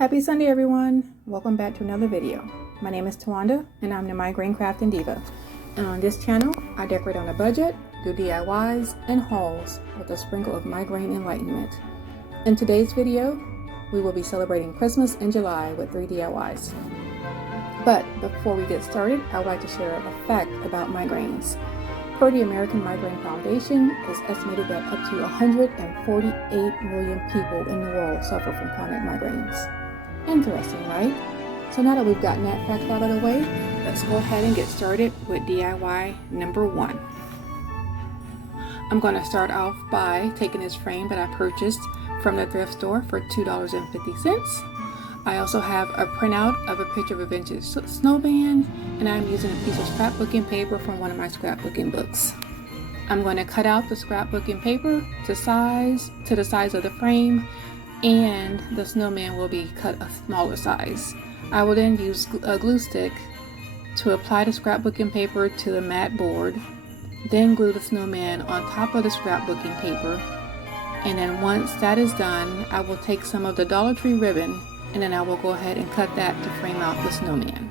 Happy Sunday, everyone. Welcome back to another video. My name is Tawanda and I'm the Migraine Crafting Diva. And on this channel, I decorate on a budget, do DIYs and hauls with a sprinkle of migraine enlightenment. In today's video, we will be celebrating Christmas in July with 3 DIYs. But before we get started, I would like to share a fact about migraines. Per the American Migraine Foundation, it's estimated that up to 148 million people in the world suffer from chronic migraines. Interesting, right? So now that we've gotten that fact out of the way, let's go ahead and get started with DIY number 1. I'm going to start off by taking this frame that I purchased from the thrift store for $2.50. I also have a printout of a picture of a vintage snowman, and I'm using a piece of scrapbooking paper from one of my scrapbooking books. I'm going to cut out the scrapbooking paper to the size of the frame, and the snowman will be cut a smaller size. I will then use a glue stick to apply the scrapbooking paper to the mat board, then glue the snowman on top of the scrapbooking paper, and then once that is done, I will take some of the Dollar Tree ribbon and then I will go ahead and cut that to frame out the snowman.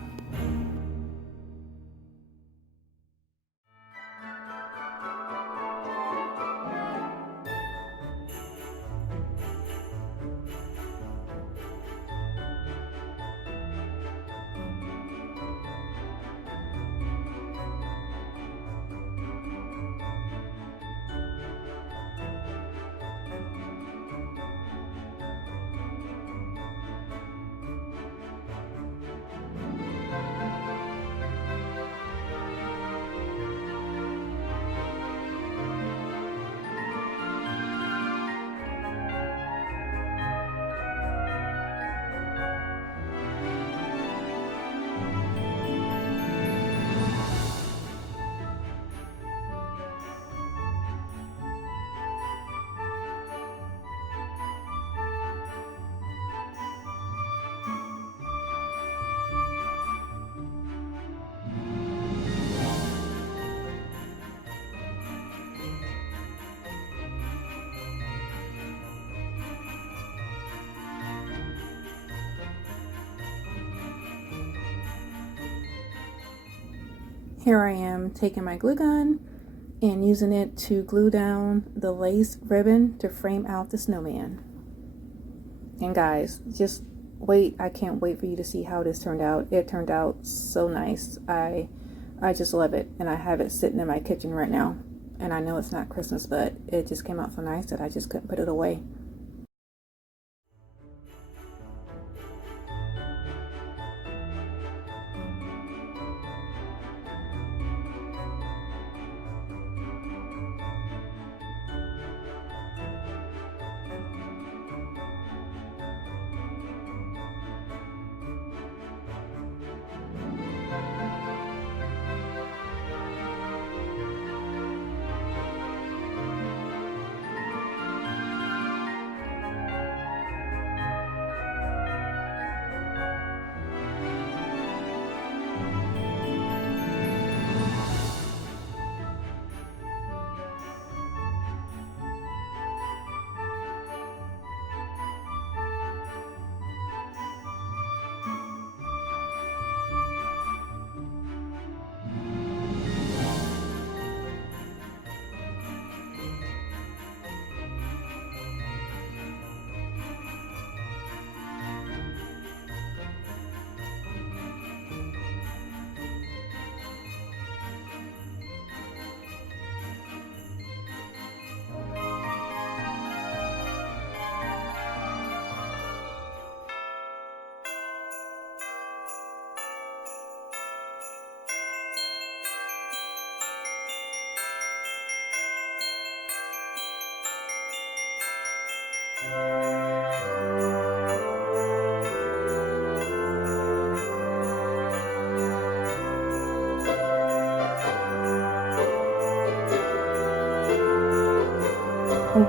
Here I am taking my glue gun and using it to glue down the lace ribbon to frame out the snowman. And guys, just wait, I can't wait for you to see how this turned out. It turned out so nice. I just love it, and I have it sitting in my kitchen right now. And I know it's not Christmas, but it just came out so nice that I just couldn't put it away.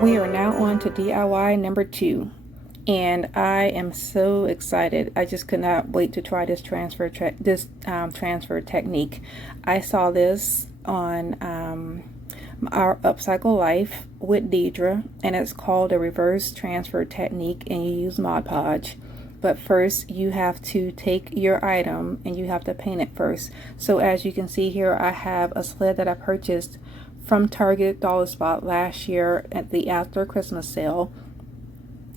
We are now on to DIY number 2, and I am so excited. I just could not wait to try this transfer technique. I saw this on our Upcycle Life with Deidre, and it's called a reverse transfer technique, and you use Mod Podge. But first you have to take your item and you have to paint it first. So as you can see here, I have a sled that I purchased from Target Dollar Spot last year at the after Christmas sale,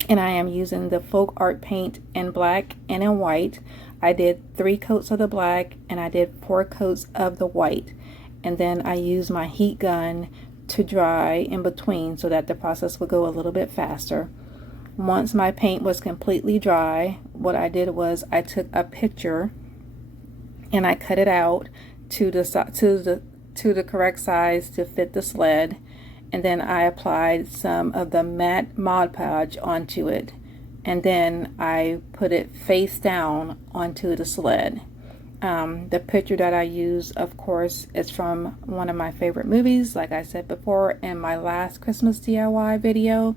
and I am using the folk art paint in black and in white. I did 3 coats of the black and I did 4 coats of the white, and then I used my heat gun to dry in between so that the process would go a little bit faster. Once my paint was completely dry, what I did was I took a picture and I cut it out to the correct size to fit the sled, and then I applied some of the matte Mod Podge onto it, and then I put it face down onto the sled. The picture that I use, of course, is from one of my favorite movies, like I said before in my last Christmas DIY video,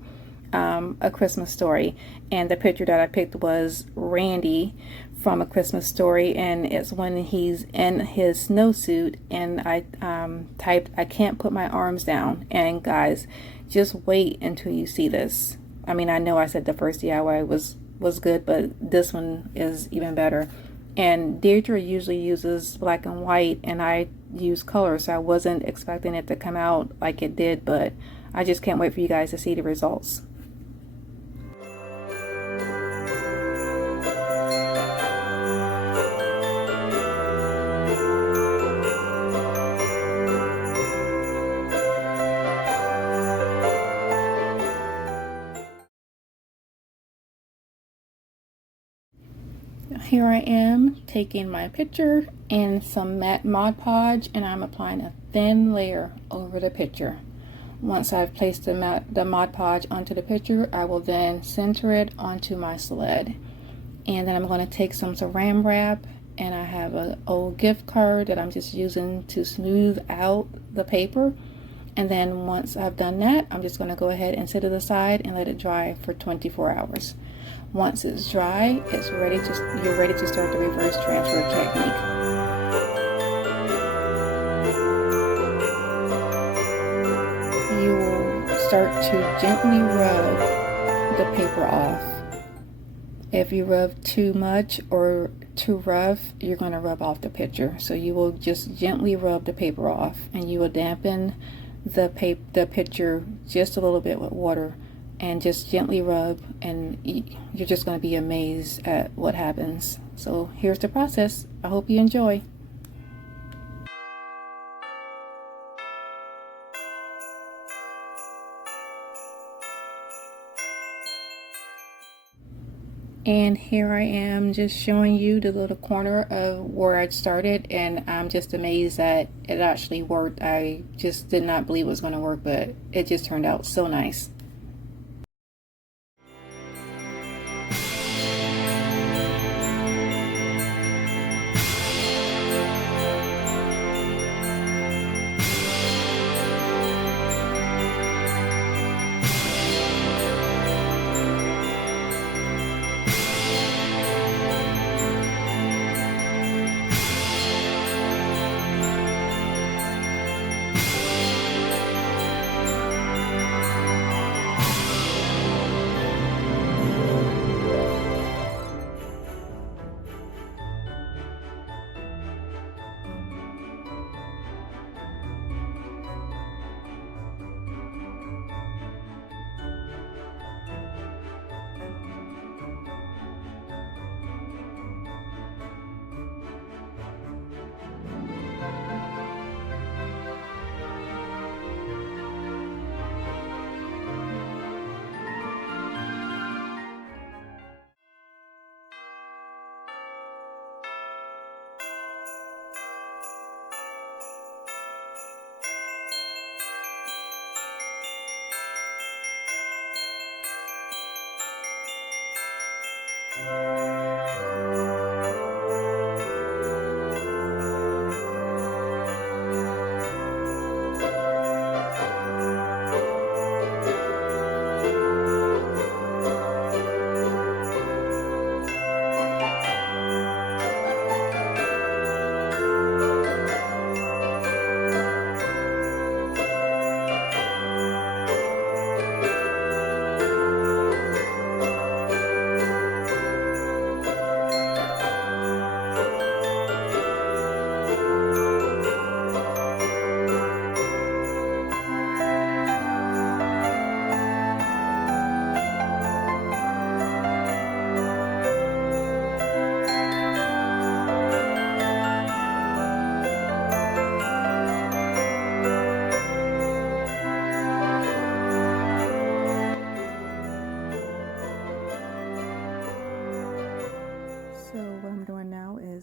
A Christmas Story. And the picture that I picked was Randy from A Christmas Story, and it's when he's in his snowsuit, and I typed, "I can't put my arms down." And guys, just wait until you see this. I mean, I know I said the first DIY was good, but this one is even better. And Deirdre usually uses black and white, and I use color, so I wasn't expecting it to come out like it did, but I just can't wait for you guys to see the results. Here I am taking my picture and some matte Mod Podge, and I'm applying a thin layer over the picture. Once I've placed the Mod Podge onto the picture, I will then center it onto my sled. And then I'm going to take some saran wrap, and I have an old gift card that I'm just using to smooth out the paper. And then once I've done that, I'm just going to go ahead and set it aside and let it dry for 24 hours. Once it's dry, you're ready to start the reverse transfer technique. You will start to gently rub the paper off. If you rub too much or too rough, you're going to rub off the picture. So you will just gently rub the paper off, and you will dampen the picture just a little bit with water, and just gently rub, and you're just going to be amazed at what happens. So here's the process. I hope you enjoy. And here I am just showing you the little corner of where I started, and I'm just amazed that it actually worked. I just did not believe it was going to work, but it just turned out so nice.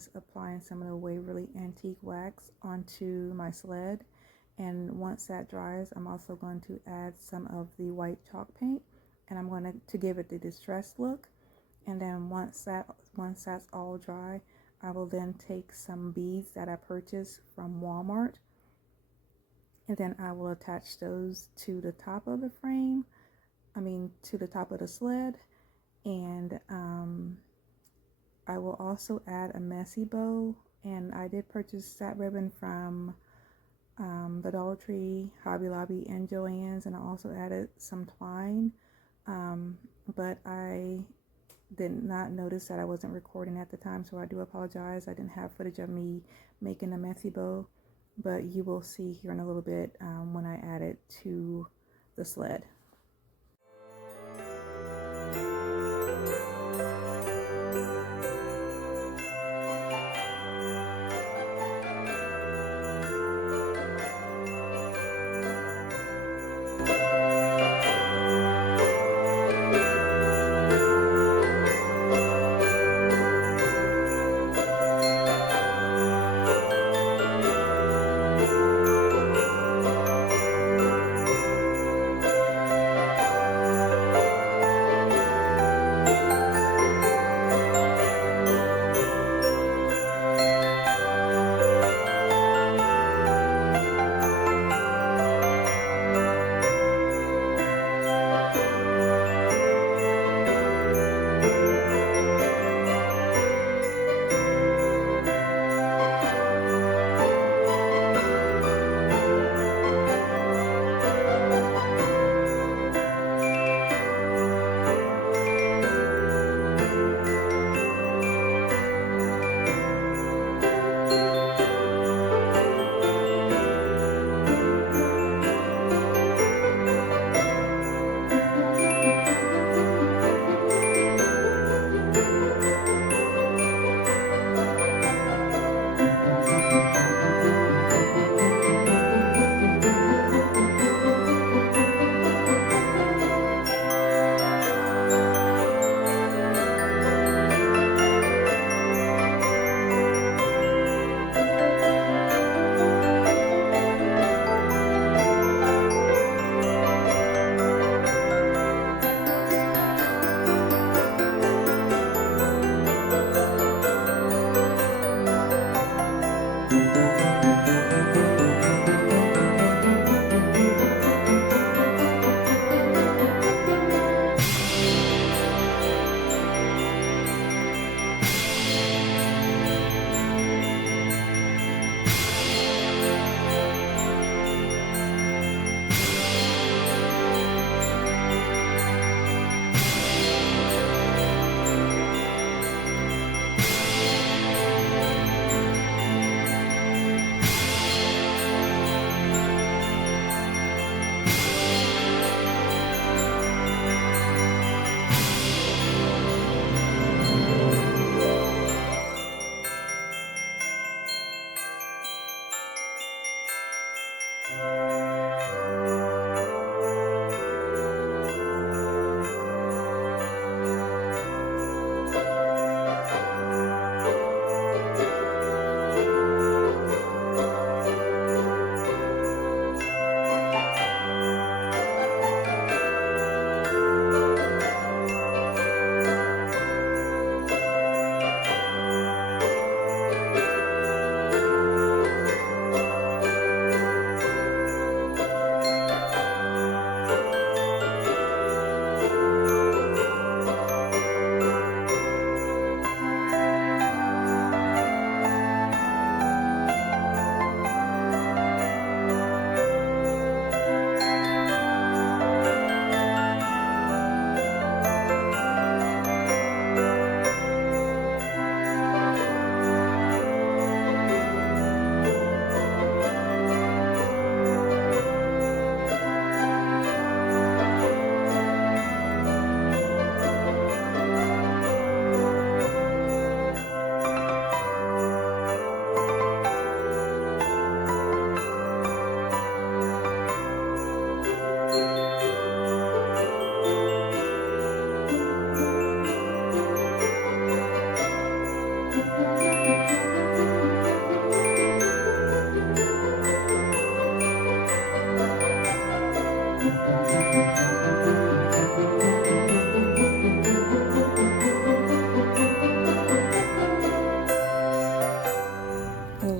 is applying some of the Waverly Antique Wax onto my sled. And once that dries, I'm also going to add some of the white chalk paint, and I'm going to give it the distressed look. And then once that's all dry, I will then take some beads that I purchased from Walmart, and then I will attach those to the top of the frame, to the top of the sled. And I will also add a messy bow, and I did purchase that ribbon from the Dollar Tree, Hobby Lobby, and Joann's, and I also added some twine, but I did not notice that I wasn't recording at the time, so I do apologize. I didn't have footage of me making a messy bow, but you will see here in a little bit when I add it to the sled.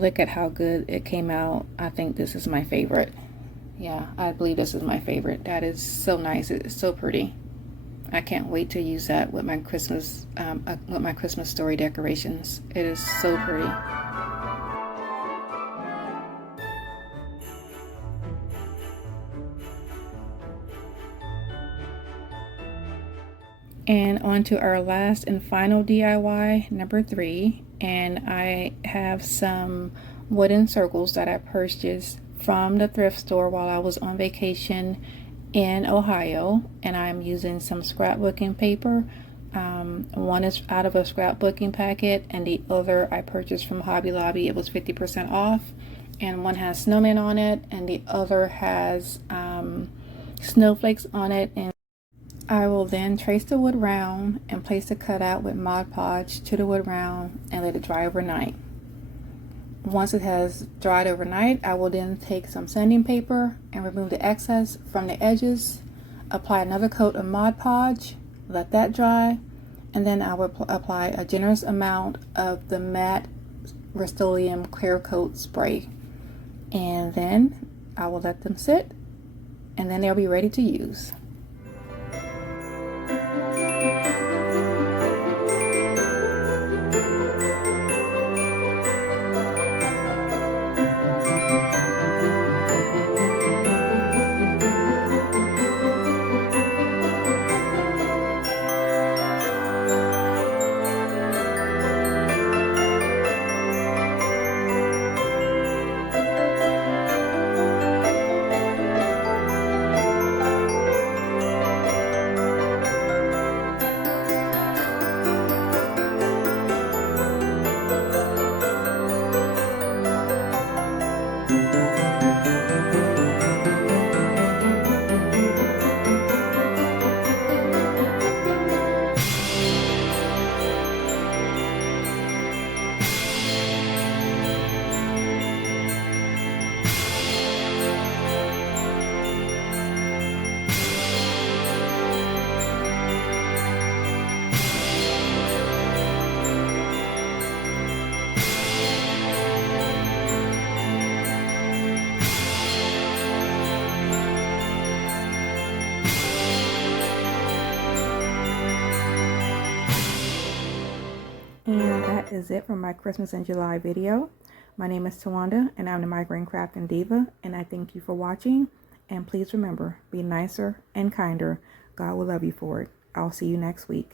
look at how good it came out, I think this is my favorite. Yeah, I believe this is my favorite. That is so nice. It's so pretty. I can't wait to use that with my Christmas story decorations. It is so pretty. And on to our last and final DIY, number 3. And I have some wooden circles that I purchased from the thrift store while I was on vacation in Ohio. And I'm using some scrapbooking paper. One is out of a scrapbooking packet, and the other I purchased from Hobby Lobby. It was 50% off. And one has snowmen on it, and the other has snowflakes on it. And I will then trace the wood round and place the cutout with Mod Podge to the wood round and let it dry overnight. Once it has dried overnight, I will then take some sanding paper and remove the excess from the edges, apply another coat of Mod Podge, let that dry, and then I will apply a generous amount of the matte Rust-Oleum clear coat spray. And then I will let them sit, and then they'll be ready to use. And that is it for my Christmas in July video. My name is Tawanda, and I'm the Migraine Crafting Diva, and I thank you for watching. And please remember, be nicer and kinder. God will love you for it. I'll see you next week.